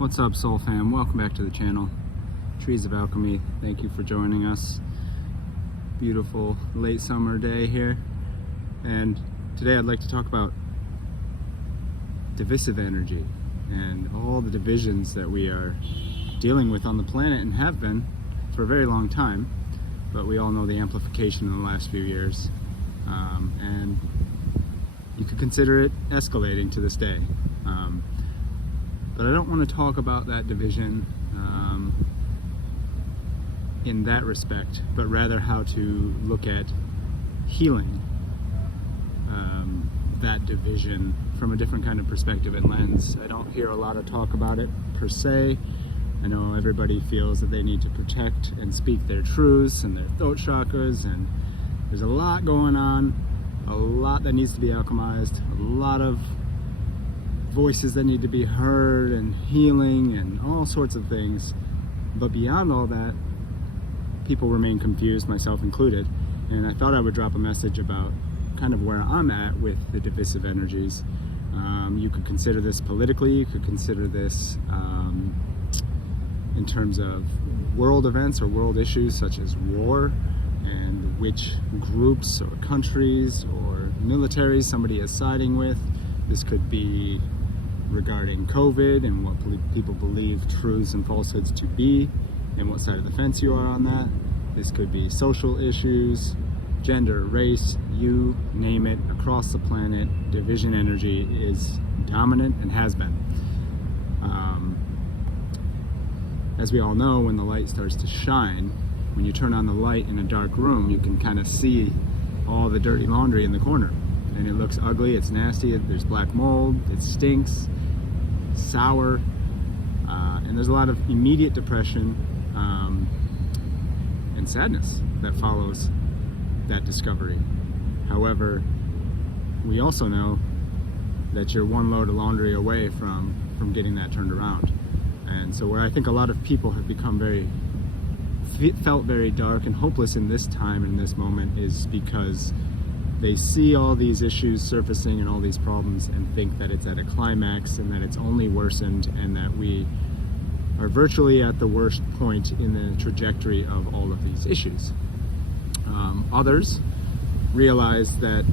What's up, Soul Fam? Welcome back to the channel. Trees of Alchemy, thank you for joining us. Beautiful late summer day here. And today I'd like to talk about divisive energy and all the divisions that we are dealing with on the planet and have been for a very long time. But we all know the amplification in the last few years. And you could consider it escalating to this day. But I don't want to talk about that division in that respect, but rather how to look at healing that division from a different kind of perspective and lens. I don't hear a lot of talk about it per se. I know everybody feels that they need to protect and speak their truths and their throat chakras, and there's a lot going on, a lot that needs to be alchemized, a lot of voices that need to be heard and healing and all sorts of things. But beyond all that, people remain confused, myself included, and I thought I would drop a message about kind of where I'm at with the divisive energies. You could consider this politically, you could consider this in terms of world events or world issues such as war and which groups or countries or militaries somebody is siding with. This could be regarding COVID and what people believe truths and falsehoods to be and what side of the fence you are on that. This could be social issues, gender, race, you name it. Across the planet, division energy is dominant and has been. As we all know, when the light starts to shine, when you turn on the light in a dark room, you can kind of see all the dirty laundry in the corner. And it looks ugly, it's nasty, there's black mold, it stinks, sour, and there's a lot of immediate depression and sadness that follows that discovery. However, we also know that you're one load of laundry away from getting that turned around. And so where I think a lot of people have become felt very dark and hopeless in this time, in this moment, is because they see all these issues surfacing and all these problems and think that it's at a climax and that it's only worsened and that we are virtually at the worst point in the trajectory of all of these issues. Others realize that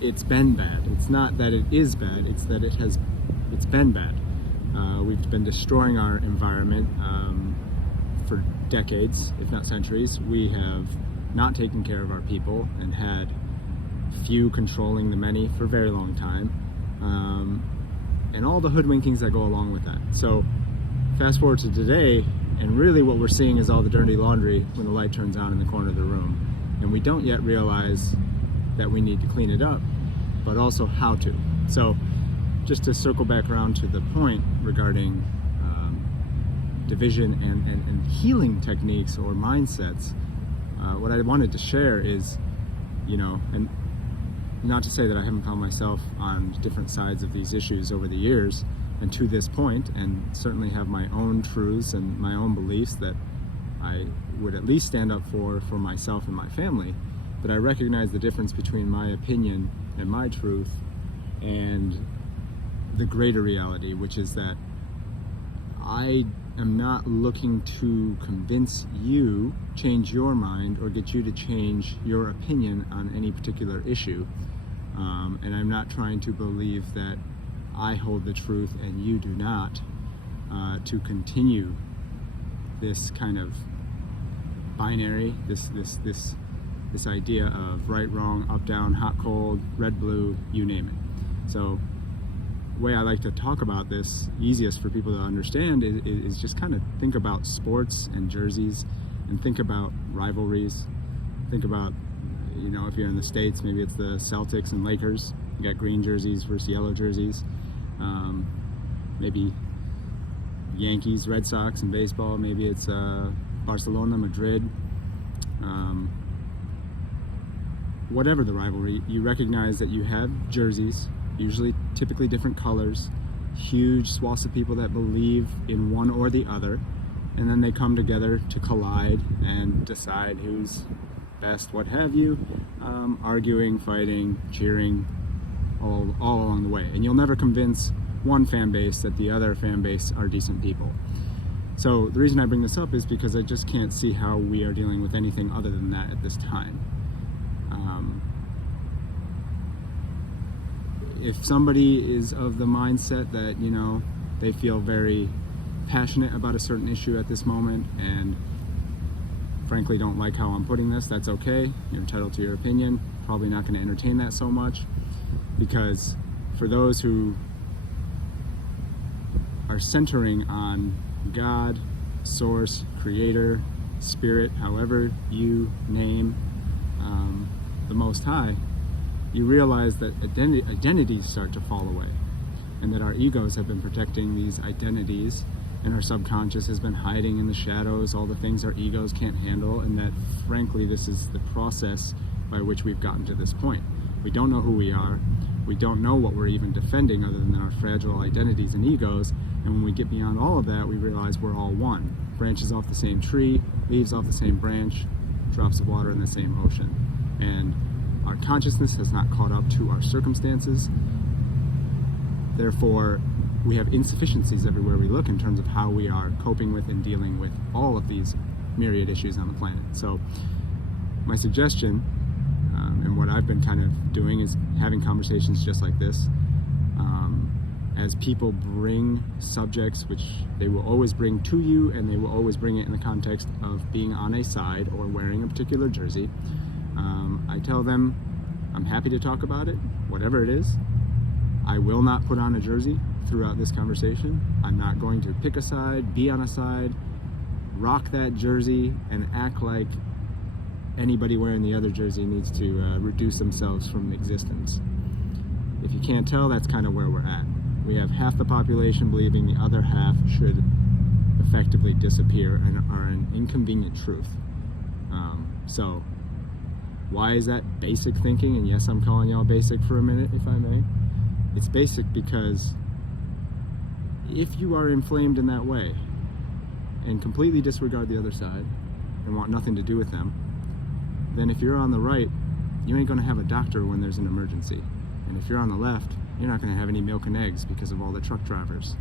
it's been bad. It's not that it is bad, it's that it's been bad. We've been destroying our environment for decades, if not centuries. We have not taken care of our people and had few controlling the many for a very long time, and all the hoodwinkings that go along with that. So fast forward to today, and really what we're seeing is all the dirty laundry when the light turns on in the corner of the room, and we don't yet realize that we need to clean it up, but also how to. So just to circle back around to the point regarding division and healing techniques or mindsets, what I wanted to share is, and not to say that I haven't found myself on different sides of these issues over the years and to this point, and certainly have my own truths and my own beliefs that I would at least stand up for myself and my family, but I recognize the difference between my opinion and my truth and the greater reality, which is that I am not looking to convince you, change your mind, or get you to change your opinion on any particular issue. And I'm not trying to believe that I hold the truth and you do not, to continue this kind of binary, this idea of right, wrong, up, down, hot, cold, red, blue, you name it. So the way I like to talk about this, easiest for people to understand, is just kind of think about sports and jerseys, and think about rivalries. Think about, if you're in the States, maybe it's the Celtics and Lakers. You got green jerseys versus yellow jerseys. Maybe Yankees, Red Sox in baseball. Maybe it's Barcelona, Madrid. Whatever the rivalry, you recognize that you have jerseys, usually typically different colors, huge swaths of people that believe in one or the other, and then they come together to collide and decide who's best, what have you, arguing, fighting, cheering, all along the way. And you'll never convince one fan base that the other fan base are decent people. So the reason I bring this up is because I just can't see how we are dealing with anything other than that at this time. If somebody is of the mindset that, you know, they feel very passionate about a certain issue at this moment and frankly don't like how I'm putting this, that's okay. You're entitled to your opinion. Probably not going to entertain that so much, because for those who are centering on God, source, creator, spirit, however you name the Most High, you realize that identities start to fall away, and that our egos have been protecting these identities, and our subconscious has been hiding in the shadows all the things our egos can't handle, and that frankly this is the process by which we've gotten to this point. We don't know who we are, we don't know what we're even defending other than our fragile identities and egos, and when we get beyond all of that, we realize we're all one. Branches off the same tree, leaves off the same branch, drops of water in the same ocean. And our consciousness has not caught up to our circumstances. Therefore, we have insufficiencies everywhere we look in terms of how we are coping with and dealing with all of these myriad issues on the planet. So my suggestion, and what I've been kind of doing, is having conversations just like this. As people bring subjects, which they will always bring to you, and they will always bring it in the context of being on a side or wearing a particular jersey, I tell them I'm happy to talk about it, whatever it is. I will not put on a jersey throughout this conversation. I'm not going to pick a side, be on a side, rock that jersey, and act like anybody wearing the other jersey needs to reduce themselves from existence. If you can't tell, that's kind of where we're at. We have half the population believing the other half should effectively disappear and are an inconvenient truth. So why is that basic thinking? And yes, I'm calling y'all basic for a minute, if I may. It's basic because if you are inflamed in that way and completely disregard the other side and want nothing to do with them, then if you're on the right, you ain't going to have a doctor when there's an emergency. And if you're on the left, you're not going to have any milk and eggs because of all the truck drivers.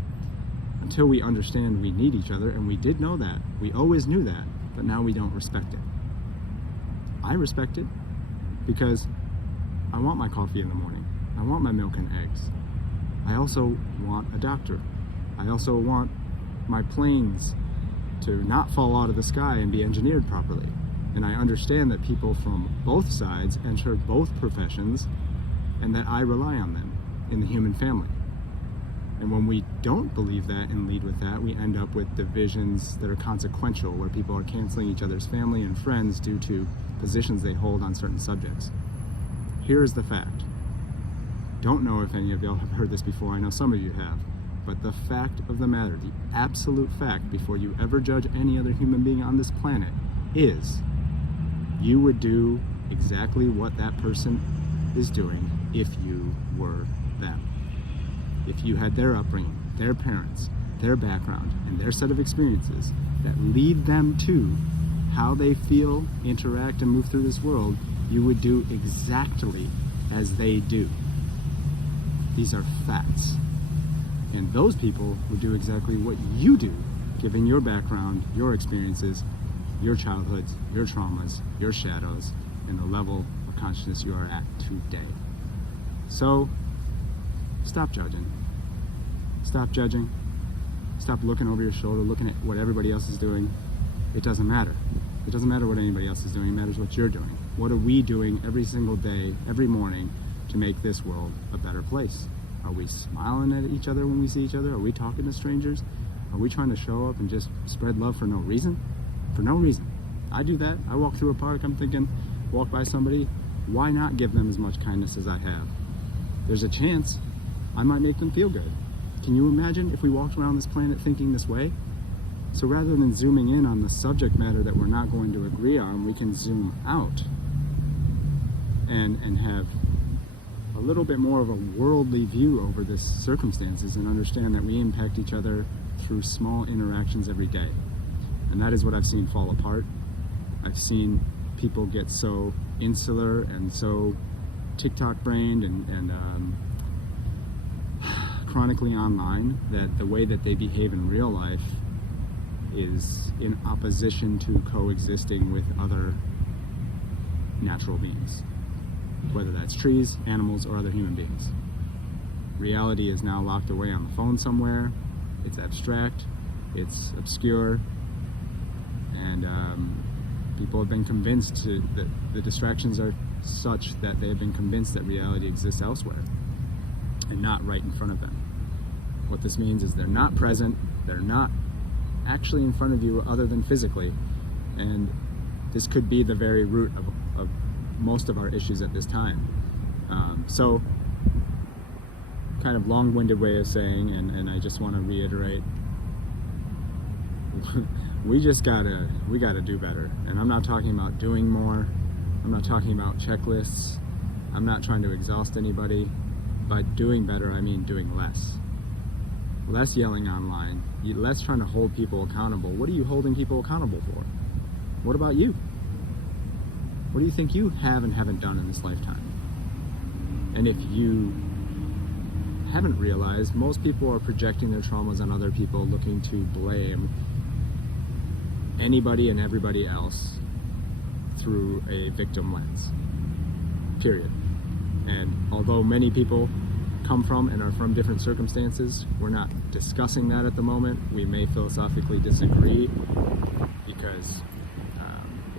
Until we understand we need each other, and we did know that. We always knew that, but now we don't respect it. I respect it because I want my coffee in the morning. I want my milk and eggs. I also want a doctor. I also want my planes to not fall out of the sky and be engineered properly. And I understand that people from both sides enter both professions, and that I rely on them in the human family. And when we don't believe that and lead with that, we end up with divisions that are consequential, where people are canceling each other's family and friends due to positions they hold on certain subjects. Here is the fact. Don't know if any of y'all have heard this before. I know some of you have. But the fact of the matter, the absolute fact, before you ever judge any other human being on this planet, is you would do exactly what that person is doing if you were them. If you had their upbringing, their parents, their background, and their set of experiences that lead them to how they feel, interact, and move through this world, you would do exactly as they do. These are facts. And those people would do exactly what you do, given your background, your experiences, your childhoods, your traumas, your shadows, and the level of consciousness you are at today. So, stop judging. Stop judging. Stop looking over your shoulder, looking at what everybody else is doing. It doesn't matter. It doesn't matter what anybody else is doing. It matters what you're doing. What are we doing every single day, every morning, to make this world a better place? Are we smiling at each other when we see each other? Are we talking to strangers? Are we trying to show up and just spread love for no reason? For no reason. I do that. I walk through a park, I'm thinking, walk by somebody, why not give them as much kindness as I have? There's a chance I might make them feel good. Can you imagine if we walked around this planet thinking this way? So rather than zooming in on the subject matter that we're not going to agree on, we can zoom out and have a little bit more of a worldly view over the circumstances and understand that we impact each other through small interactions every day. And that is what I've seen fall apart. I've seen people get so insular and so TikTok brained and chronically online that the way that they behave in real life is in opposition to coexisting with other natural beings, whether that's trees, animals, or other human beings. Reality is now locked away on the phone somewhere. It's abstract, it's obscure, and people have been convinced that the distractions are such that they have been convinced that reality exists elsewhere and not right in front of them. What this means is they're not present, they're not actually in front of you other than physically, and this could be the very root of most of our issues at this time. So, kind of long-winded way of saying, and I just want to reiterate, we gotta do better. And I'm not talking about doing more, I'm not talking about checklists, I'm not trying to exhaust anybody. By doing better, I mean doing less. Less yelling online, less trying to hold people accountable. What are you holding people accountable for? What about you? What do you think you have and haven't done in this lifetime? And if you haven't realized, most people are projecting their traumas on other people, looking to blame anybody and everybody else through a victim lens. Period. And although many people come from and are from different circumstances, we're not discussing that at the moment. We may philosophically disagree because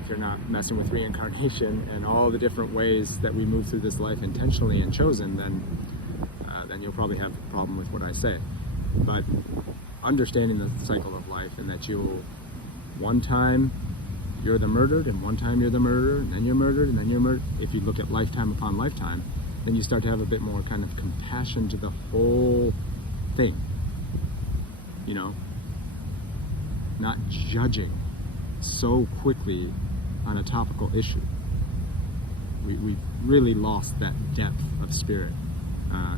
if you're not messing with reincarnation and all the different ways that we move through this life intentionally and chosen, then you'll probably have a problem with what I say. But understanding the cycle of life, and that one time you're the murdered, and one time you're the murderer, and then you're murdered, and then you're murdered. If you look at lifetime upon lifetime, then you start to have a bit more kind of compassion to the whole thing. You know? Not judging so quickly on a topical issue. We've really lost that depth of spirit.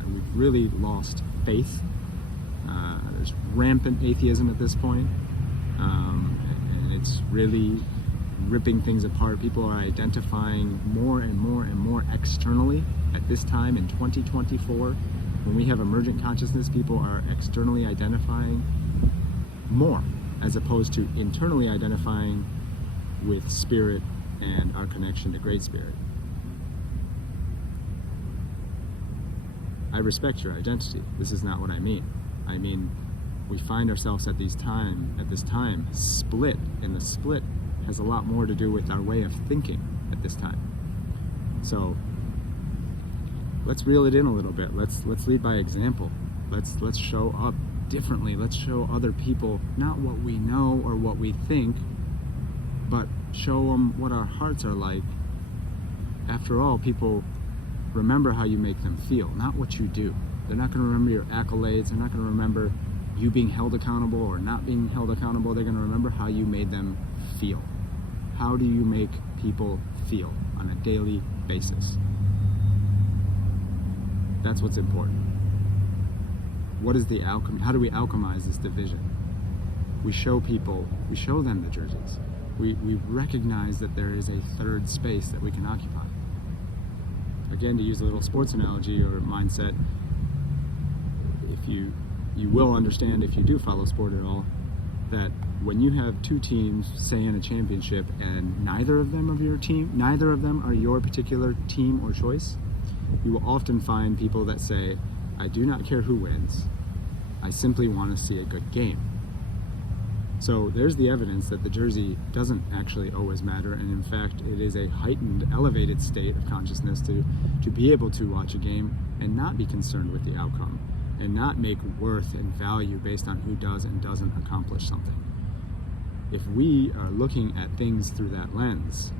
We've really lost faith. There's rampant atheism at this point. And it's really ripping things apart. People are identifying more and more and more externally at this time in 2024. When we have emergent consciousness, people are externally identifying more as opposed to internally identifying with spirit and our connection to Great Spirit. I respect your identity. This is not what I mean. I mean, we find ourselves at this time split, and the split has a lot more to do with our way of thinking at this time. So let's reel it in a little bit. Let's lead by example. Let's show up differently. Let's show other people not what we know or what we think, but show them what our hearts are like. After all, people remember how you make them feel, not what you do. They're not going to remember your accolades. They're not going to remember you being held accountable or not being held accountable. They're going to remember how you made them feel. How do you make people feel on a daily basis? That's what's important. What is the alchemy? How do we alchemize this division? We show them the jerseys. We recognize that there is a third space that we can occupy. Again, to use a little sports analogy or mindset, if you will understand, if you do follow sport at all, that when you have two teams, say in a championship, and neither of them are your particular team or choice, you will often find people that say, I do not care who wins, I simply want to see a good game. So there's the evidence that the jersey doesn't actually always matter, and in fact it is a heightened, elevated state of consciousness to be able to watch a game and not be concerned with the outcome, and not make worth and value based on who does and doesn't accomplish something. If we are looking at things through that lens,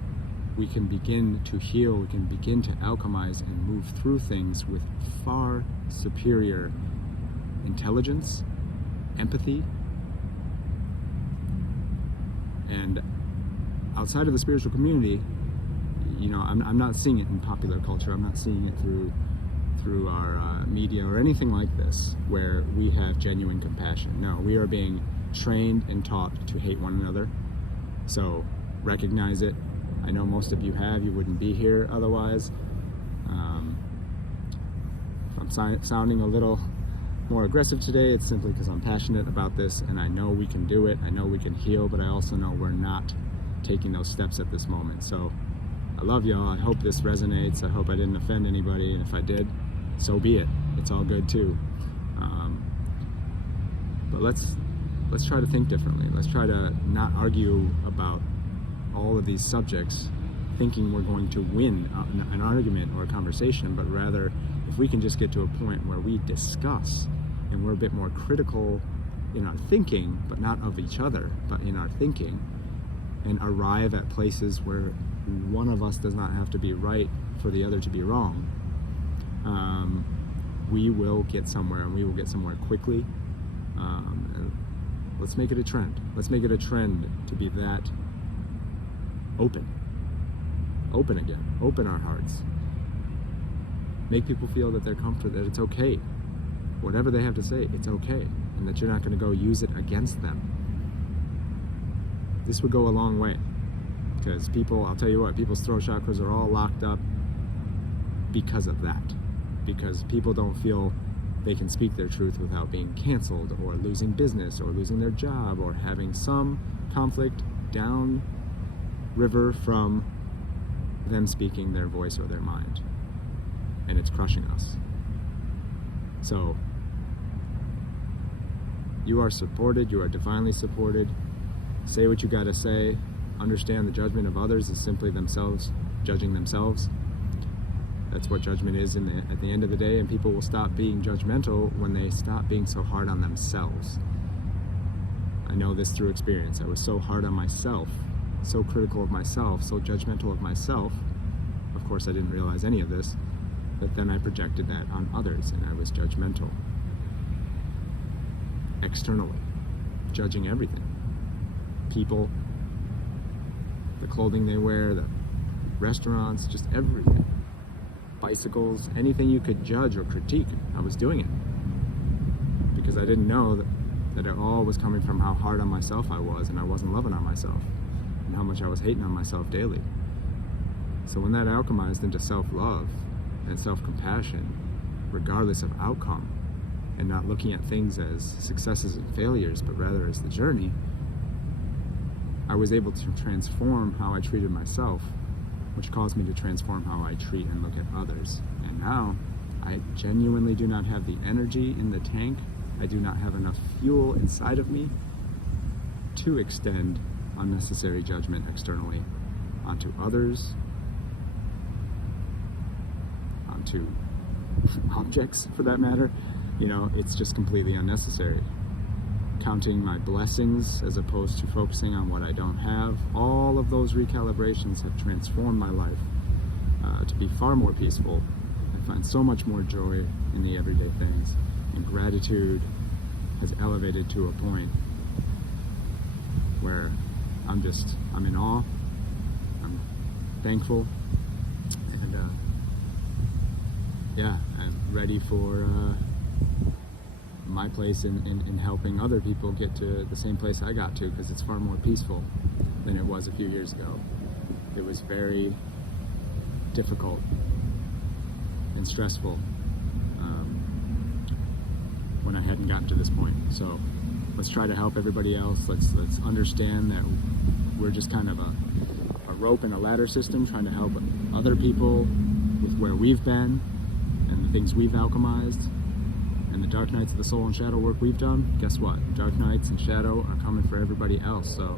we can begin to heal, we can begin to alchemize and move through things with far superior intelligence, empathy, and outside of the spiritual community, you know, I'm not seeing it in popular culture. I'm not seeing it through our media or anything like this, where we have genuine compassion. No, we are being trained and taught to hate one another. So recognize it. I know most of you have. You wouldn't be here otherwise. If I'm sounding a little more aggressive today, it's simply because I'm passionate about this and I know we can do it. I know we can heal, but I also know we're not taking those steps at this moment. So I love y'all. I hope this resonates. I hope I didn't offend anybody, and if I did, so be it. It's all good too. But let's try to think differently. Let's try to not argue about all of these subjects thinking we're going to win an argument or a conversation, but rather if we can just get to a point where we discuss and we're a bit more critical in our thinking, but not of each other, but in our thinking, and arrive at places where one of us does not have to be right for the other to be wrong, we will get somewhere, and we will get somewhere quickly. And let's make it a trend. Let's make it a trend to be that open again. Open our hearts. Make people feel that they're comfortable, that it's okay. Whatever they have to say, it's okay. And that you're not going to go use it against them. This would go a long way. Because people, I'll tell you what, people's throat chakras are all locked up because of that. Because people don't feel they can speak their truth without being canceled or losing business or losing their job or having some conflict down river from them speaking their voice or their mind. And it's crushing us. So, you are supported, you are divinely supported. Say what you gotta say. Understand the judgment of others is simply themselves judging themselves. That's what judgment is at the end of the day, and people will stop being judgmental when they stop being so hard on themselves. I know this through experience. I was so hard on myself, so critical of myself, so judgmental of myself. Of course, I didn't realize any of this, but then I projected that on others, and I was judgmental. Externally, judging everything. People, the clothing they wear, the restaurants, just everything. Bicycles, anything you could judge or critique, I was doing it. Because I didn't know that it all was coming from how hard on myself I was, and I wasn't loving on myself, and how much I was hating on myself daily. So when that alchemized into self-love and self-compassion, regardless of outcome, and not looking at things as successes and failures, but rather as the journey, I was able to transform how I treated myself, which caused me to transform how I treat and look at others. And now, I genuinely do not have the energy in the tank, I do not have enough fuel inside of me to extend unnecessary judgment externally onto others, onto objects for that matter. You know, it's just completely unnecessary. Counting my blessings as opposed to focusing on what I don't have. All of those recalibrations have transformed my life to be far more peaceful. I find so much more joy in the everyday things. And gratitude has elevated to a point where I'm in awe, I'm thankful, and I'm ready for my place in helping other people get to the same place I got to, because it's far more peaceful than it was a few years ago. It was very difficult and stressful when I hadn't gotten to this point. So let's try to help everybody else. Let's understand that we're just kind of a rope and a ladder system trying to help other people with where we've been and the things we've alchemized. And the dark nights of the soul and shadow work we've done, guess what? Dark nights and shadow are coming for everybody else. So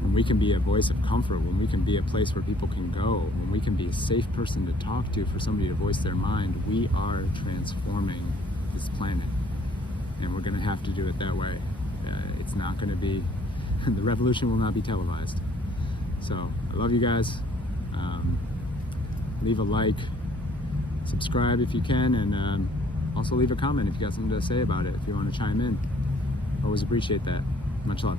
when we can be a voice of comfort, when we can be a place where people can go, when we can be a safe person to talk to for somebody to voice their mind, we are transforming this planet. And we're going to have to do it that way. It's not going to be, the revolution will not be televised. So I love you guys. Leave a like, subscribe if you can, and also leave a comment if you got something to say about it, if you want to chime in. Always appreciate that. Much love.